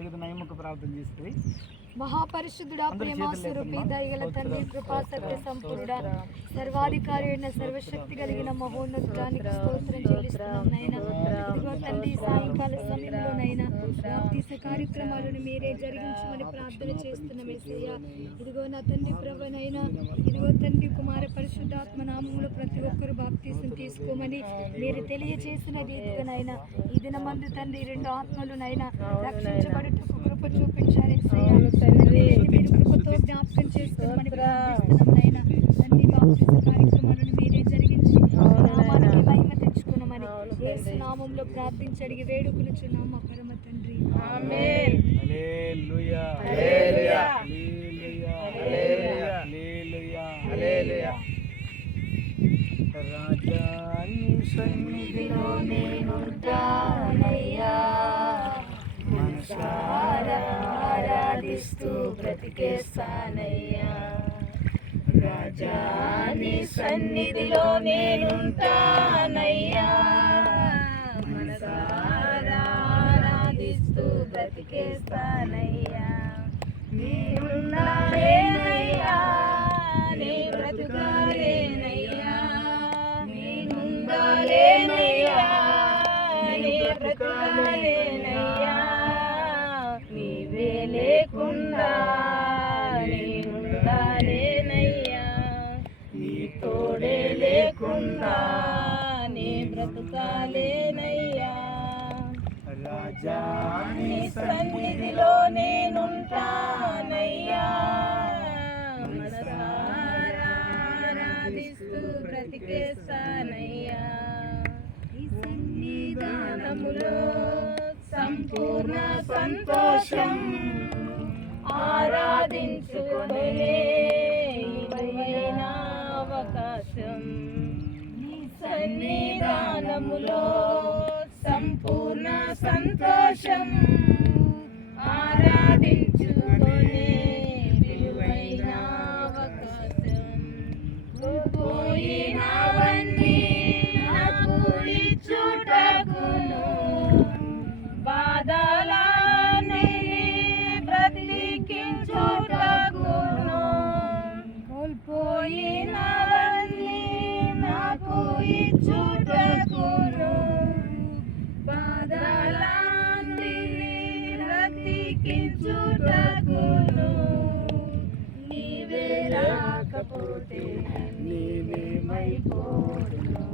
నయముకు ప్రార్థన చేస్తుంది. మహాపరిశుద్ధుడా, ప్రేమ స్వరూపి, దయగల తండ్రి, కృపా సత్య సంపూర్ణుడా, సర్వాధికారి అయిన సర్వశక్తి కలిగిన మహోన్నతానికి స్తోత్రం చెల్లిస్తున్నాం నైనా. ఇదిగో తండ్రి, సాయంకాల సమయంలోనైనా బాప్తీస కార్యక్రమాలను మీరే జరిగించమని ప్రార్థన చేస్తున్నాం యేసయ్యా. ఇదిగో నా తండ్రి ప్రభువైనా, ఇదిగో తండ్రి కుమార పరిశుద్ధాత్మ నామములో ప్రతి ఒక్కరు బాప్తీసం తీసుకోమని మీరు తెలియజేసినది. ఇదిగోనైనా ఈ దినమందు తండ్రి 2 ఆత్మలునైనా రక్షించబడుటకు కృప చూపించాలి యేసయ్యా. మీరు కృపతో జ్ఞాపకం చేసుకోమని ప్రార్థిస్తున్నాం నైనా. తండ్రి బాప్తీస కార్యక్రమాలను మీరే జరిగించి నామానికి మహిమ తెచ్చుకున్నామని యేసు నామములో ప్రార్థించి అడిగి వేడుకొనుచున్నాం మా పరమ తండ్రి. ఆమేన్. హల్లెలూయా, హల్లెలూయా, హల్లెలూయా, హల్లెలూయా, హల్లెలూయా. రాజా నీ సన్నిధిలో నేనుంటానయ్యా, మనసారా ఆరాధిస్తూ బ్రతికేస్తానయ్యా. రాజా నీ సన్నిధిలో నేనుంటానయ్యా, మనసారా ఆరాధిస్తూ బ్రతికేస్తానయ్యా. నేనున్నానేనయ్యా, నీ బ్రతుకాలేనయ్యా, నేనుండాలేనయ్యా, నీ బ్రతుకాలేనయ్యా. నీవే లేకుండా నేనుండాలేనయ్యా, నీ తోడే లేకుండా నీ బ్రతుకాలేనయ్యా. రాజా నీ సన్నిధిలో నేనుంటానయ్యా, మనసారా ఆరాధిస్తూ బ్రతికేస్తానయ్యా. ఈ సన్నిధానములో సంపూర్ణ సంతోషం ఆరాధించుకునే ఇవైన అవకాశం. నీ సన్నిధానములో సంపూర్ణ సంతోషం ఆరాధించుకునే విలువైన అవకాశం. పోయినవన్నీ నాకు ఇచ్చుటకును, బాధలన్నీ బ్రతికించుటకును, కోల్పోయినవన్నీ నాకు ఇచ్చుటకును, బాధలన్నీ బ్రతికించుటకును. నీవే రాకపోతే నేనేమైపోదును,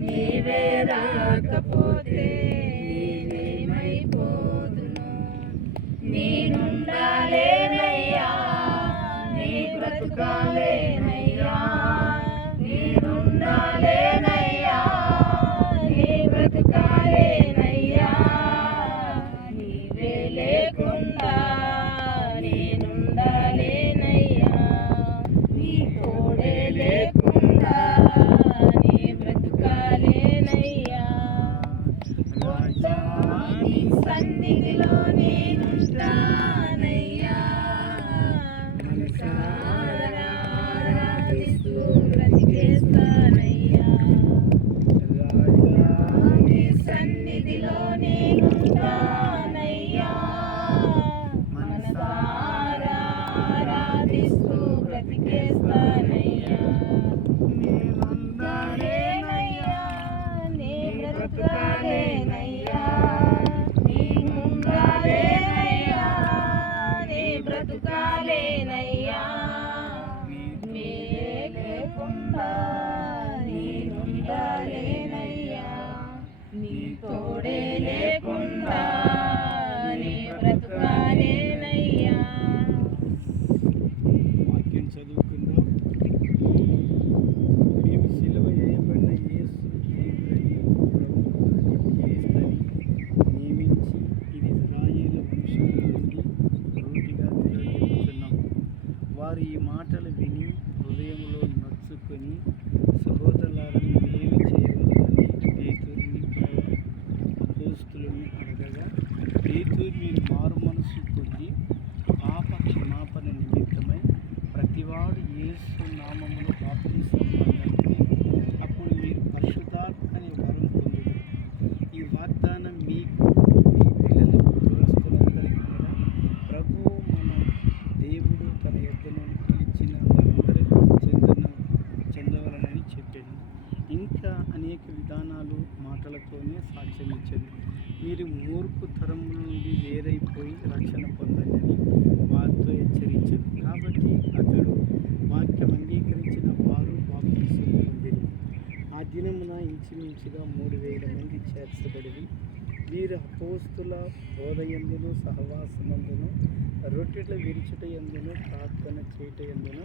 నీవే రాకపోతే నేనేమైపోదును. నేనుండాలేనయ్యా, నీ బ్రతుకాలేనయ్యా, నేనుండాలేనయ్యా, నీ బ్రతుకాలేనయ్యా. నీవే లేకుండా నేనుండాలేనయ్యా, నీ తోడే లేకుండా నీ బ్రతుకాలేనయ్యా. రాజా నీ సన్నిధిలో నేనుంటానయ్యా, మనసారా ఆరాధిస్తూ బ్రతికేస్తానయ్యా. రాజా నీ సన్నిధిలో నేనుంటానయ్యా, మనసారా ఆరాధిస్తూ బ్రతికేస్తానయ్యా. నేనుండాలేనయ్యా, నీ బ్రతుకాలేనయ్యా, నేనుండాలేనయ్యా, నీ బ్రతుకాలేనయ్యా. నీవే లేకుండా నేనుండాలేనయ్యా, నీ తోడే లేకుండా నీ బ్రతుకాలేనయ్యా. వాక్యం చదువుకుందాం. మేము సిలువ వేయబడిన యేసు దేవుడని క్రీస్తుని నియమించి ఇది ఇశ్రాయేలు వంశం నుండి రూటిగా తెలియజేస్తున్నాం. వారు ఈ మాటలు విని హృదయంలో నొచ్చుకొని సహోదరులను మేలు చేయవలనని పేతురుని అపోస్తలుని అడగగా, పేతురు మీరు మారు మనసు పొంది పాప క్షమాపణ నిమిత్తమై ప్రతివాడు యేసు నామములో బాప్తిసం పొందండి, అప్పుడు మీరు పరిశుద్ధాత్మని వరం పొందుతారు. ఈ వాగ్దానం మీకు, మీ పిల్లలకు, దూరస్తులకు రక్షణ పొందండి అని వారితో హెచ్చరించారు. కాబట్టి అతడు వాక్యం అంగీకరించిన వారు బాప్తిసం పొందిరి. ఆ దినమున ఇంచుమించుగా 3,000 మంది చేర్చబడి వీరు అపోస్తుల బోధయందును సహవాసమందును రొట్టెల విరుచుట యందును ప్రార్థన చేయుట యందును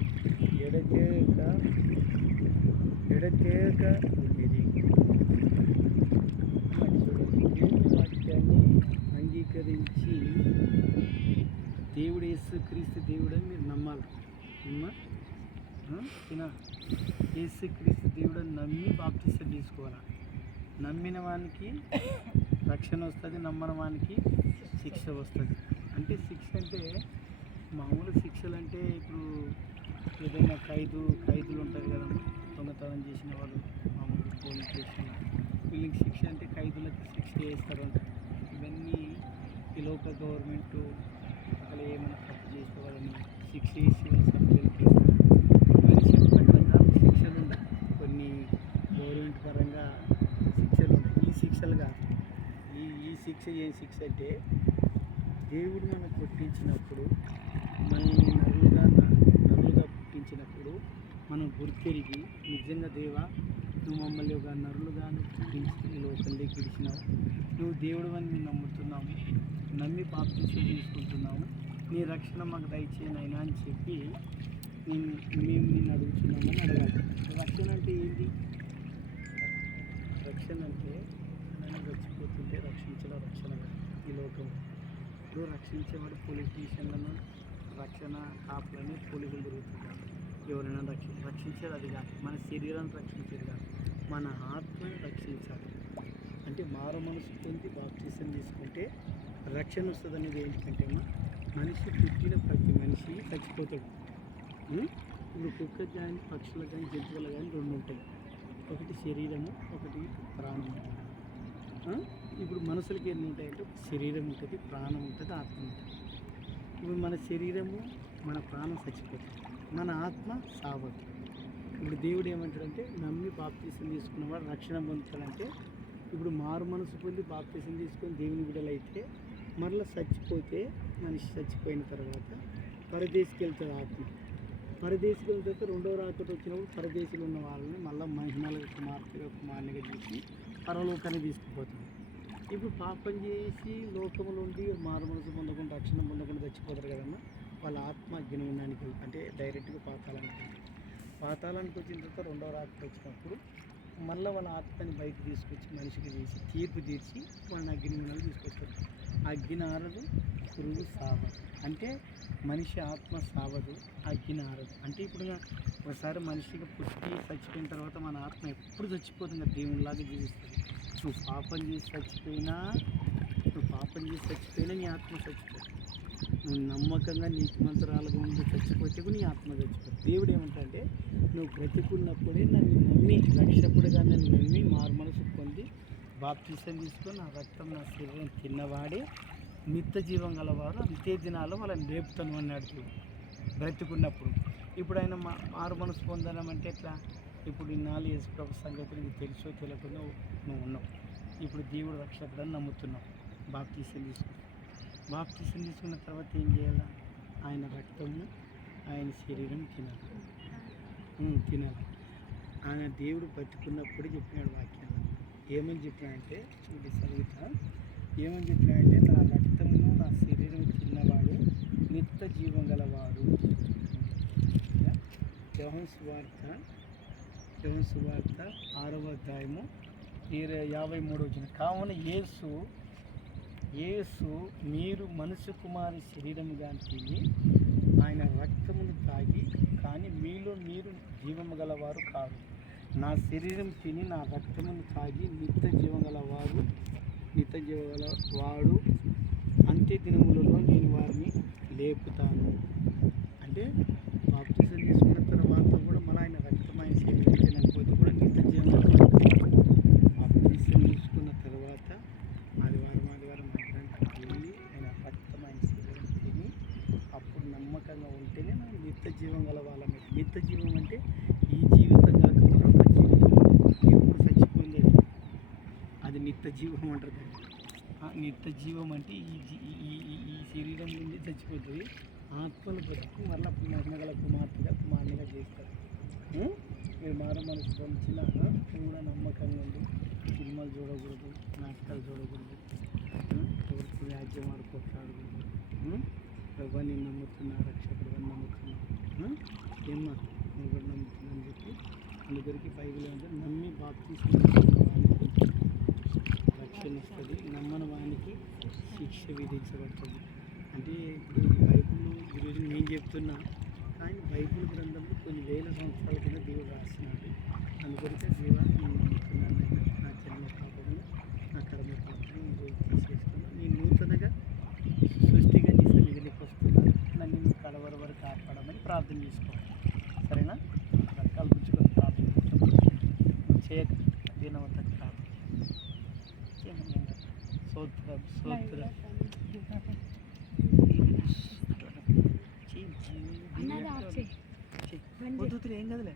ఎడతెగక ఉండిరి. దేవుని వాక్యాన్ని అంగీకరించి దేవుడు యేసుక్రీస్తు దేవుడని మీరు నమ్మాలి. యేసుక్రీస్తు దేవుడని నమ్మి బాప్తిసం తీసుకోవాలి. నమ్మిన వానికి రక్షణ వస్తుంది, నమ్మని వానికి శిక్ష వస్తుంది. అంటే శిక్ష అంటే మామూలు శిక్షలు అంటే ఇప్పుడు ఏదైనా ఖైదులు ఉంటారు కదా, దొంగతనం చేసిన వాళ్ళు మామూలు పోలీస్ స్టేషన్ వీళ్ళకి శిక్ష అంటే ఖైదులకు శిక్ష చేస్తారు. ఇవన్నీ ఈ లోకల్ గవర్నమెంట్ అక్కడ ఏమైనా తప్పు చేసే వాళ్ళని శిక్ష చేసి వాళ్ళ సభ్యులకి ఇస్తారు. ఇవన్నీ రకరకాల శిక్షలు ఉంటాయి. కొన్ని గవర్నమెంట్ పరంగా శిక్షలు ఉంటాయి. ఈ శిక్షలు కాదు. ఈ శిక్ష ఏ శిక్ష అంటే దేవుడు మనకు పుట్టించినప్పుడు, మనల్ని నరులుగా పుట్టించినప్పుడు మనం గుర్తెరిగి నిజంగా దేవా నువ్వు మమ్మల్ని ఒక నరులుగాను పుట్టించి ఈ లోకంలోకి విడిచినావు, నువ్వు దేవుడు అని మేము నమ్ముతున్నాము, నమ్మి బాప్తిసం తీసుకుంటున్నాము, నీ రక్షణ మాకు దయచేయనైనా అని చెప్పి మేము నిన్ను అడుగుతున్నామని అడగాలి. రక్షణ అంటే ఏంటి? రక్షణ అంటే నన్ను చచ్చిపోతుంటే రక్షించడం రక్షణ ఈ లోకం. ఇప్పుడు రక్షించేవాడు పోలీస్ స్టేషన్లను రక్షణ కాపులని పోలీసులు దొరుకుతున్నారు. ఎవరైనా రక్షించేది అది కాదు. మన శరీరాన్ని రక్షించేది కాదు, మన ఆత్మని రక్షించాలి. అంటే మారు మనసు పొంది బాప్తిసం తీసుకుంటే రక్షణ వస్తుంది. అనేది ఏంటంటే మనిషి పుట్టిన ప్రతి మనిషి చచ్చిపోతాడు. ఇప్పుడు కుక్క కానీ పక్షులకు కానీ జంతువులు కానీ 2 ఉంటాయి. ఒకటి శరీరము, ఒకటి ప్రాణం. ఇప్పుడు మనుషులకి ఎన్ని ఉంటాయంటే శరీరం ఉంటుంది, ప్రాణం ఉంటుంది, ఆత్మ ఉంటుంది. ఇప్పుడు మన శరీరము మన ప్రాణం చచ్చిపోతుంది, మన ఆత్మ సావదు. ఇప్పుడు దేవుడు ఏమంటాడంటే నమ్మి బాప్తిసం తీసుకున్నవాడు రక్షణ పొందుతాడంటే ఇప్పుడు మారు మనసు పొంది బాప్తిసం తీసుకొని దేవుని బిడ్డలైతే మరలా చచ్చిపోతే మనిషి చచ్చిపోయిన తర్వాత పరదేశికి వెళ్తాడు ఆత్మ. పరదేశికి వెళ్తే 2వ రాకడ వచ్చినప్పుడు పరదేశీలు ఉన్న వాళ్ళని మళ్ళీ మహిమల కుమారునిగా చూసి పరలోకాన్ని తీసుకుపోతుంది. ఇప్పుడు పాపం చేసి లోకంలో ఉండి మారు మనసు పొందకుండా రక్షణ పొందకుండా చచ్చిపోతారు కదమ్మా, వాళ్ళ ఆత్మ అగ్నిగుండానికి అంటే డైరెక్ట్గా పాతాళానికి వచ్చిన తర్వాత 2వ రాకడ వచ్చినప్పుడు మళ్ళీ వాళ్ళ ఆత్మని బయటకు తీసుకొచ్చి మనిషికి తీసి తీర్పు తీర్చి వాళ్ళని అగ్నిగుండానికి తీసుకొస్తారు. అగ్ని ఆరదు, పురుగు సావదు. అంటే మనిషి ఆత్మ సావదు, అగ్ని ఆరదు. అంటే ఇప్పుడు ఒకసారి మనిషిగా పుట్టి చచ్చిపోయిన తర్వాత మన ఆత్మ ఎప్పుడు చచ్చిపోతుంది, దేవునిలాగా జీవిస్తుంది. నువ్వు పాపం చేసి చచ్చిపోయినా నీ ఆత్మ చచ్చిపోతుంది. నువ్వు నమ్మకంగా నీతిమంతురాలుగా ఉండి చచ్చిపోతే కూడా నీ ఆత్మ చచ్చిపోతుంది. దేవుడు ఏమంటాడంటే నువ్వు బ్రతికున్నప్పుడే నన్ను నమ్మి రక్షకుడిగా నన్ను నమ్మి మారు మనసు పొంది బాప్తిసం తీసుకొని నా రక్తం నా శరీరం తిన్నవాడే నిత్య జీవం గలవారు, అంతే దినాల్లో వాళ్ళని లేపుతాను అన్నాడు దేవుడు బ్రతికున్నప్పుడు. ఇప్పుడు ఆయన మారు మనసు పొందడం ఎట్లా? ఇప్పుడు ఇన్నాళ్ళు యేసుప్రభు సంగతి నీకు తెలుసో తెలియకుండా నువ్వు ఉన్నావు. ఇప్పుడు దేవుడు రక్షకుడని నమ్ముతున్నావు. బాప్తిసం తీసుకున్న తర్వాత ఏం చేయాలి? ఆయన రక్తము ఆయన శరీరం తినాలి. ఆయన దేవుడు బతుకున్నప్పుడు చెప్పినాడు వాక్యాన్ని. ఏమని చెప్పినాడంటే చూడు చదువుతా. ఏమని చెప్పినాడంటే నా రక్తమును నా శరీరం తిన్నవాడు నిత్య జీవం గలవాడు. యోహాను సువార్త 6వ అధ్యాయము 53వ వచనం. కావున యేసు మీరు మనుష్య కుమారి శరీరముగా తిని ఆయన రక్తమును తాగి కానీ మీలో మీరు జీవము గలవారు కాదు. నా శరీరం తిని నా రక్తమును తాగి నిత్య జీవం గలవాడు అంత్య దినములలో నేను వారిని లేపుతాను. అంటే బాప్తిసం తీసుకున్న తర్వాత కూడా మళ్ళీ ఆయన రక్తం ఆయన శరీరం తినకపోతే కూడా నిత్య జీవం గలవాడు. బాప్తిసం తీసుకున్న తర్వాత ఆదివారం ఆయన రక్తం ఆయన శరీరం తిని అప్పుడు నమ్మకంగా ఉంటేనే మనం నిత్య జీవం గలవాళ్ళమే. నిత్య జీవం అంటే ఈ జీవితం కాక మరొక జీవితం ఎప్పుడు చచ్చిపోయింది అది నిత్య జీవం అంటారు. నిత్య జీవం అంటే ఈ శరీరం నుండి చచ్చిపోతుంది, ఆత్మలు బతుకు మళ్ళీ మహిమగల కుమార్తెగా చేస్తారు. మీరు మారు మనసు పంచిన కూడా నమ్మకంగా ఉండి సినిమాలు చూడకూడదు, నాటకాలు చూడకూడదు, ఎవరికి వ్యాజ్యం ఆడుకోకూడదు. ఎవరిని నమ్ముతున్నా, రక్షకుడు నమ్ముతున్నా, ఏమ్మా నేను కూడా నమ్ముతున్నా అని చెప్పి అందరికి బైబిల్ అంటే నమ్మి బాప్తిస్మం రక్షణ ఇస్తుంది, నమ్మని వానికి శిక్ష విధించబడుతుంది. అంటే ఇప్పుడు బైబిల్ ఈరోజు నేను చెప్తున్నా, కానీ బైబిల్ గ్రంథంలో కొన్ని వేల సంవత్సరాల కింద దేవుడు రాస్తున్నాడు. అందుకొరికే దేవ నేను నమ్ముతున్నాను, నా జన్మ పాపము నా కర్మ పాపము ఈరోజు తీసేస్తున్నాను, నేను నూతనగా సృష్టిగా నీ సన్నిధికి వస్తున్నాను, నన్ను నువ్వు కడవర వరకు కాపాడమని ప్రార్థన చేసుకోవాలి. సరేనా? రకాలు పుచ్చుకొని ప్రార్థన చేయక దీనవత ప్రార్థన సోత్రం సోత్రం ఏం కదలే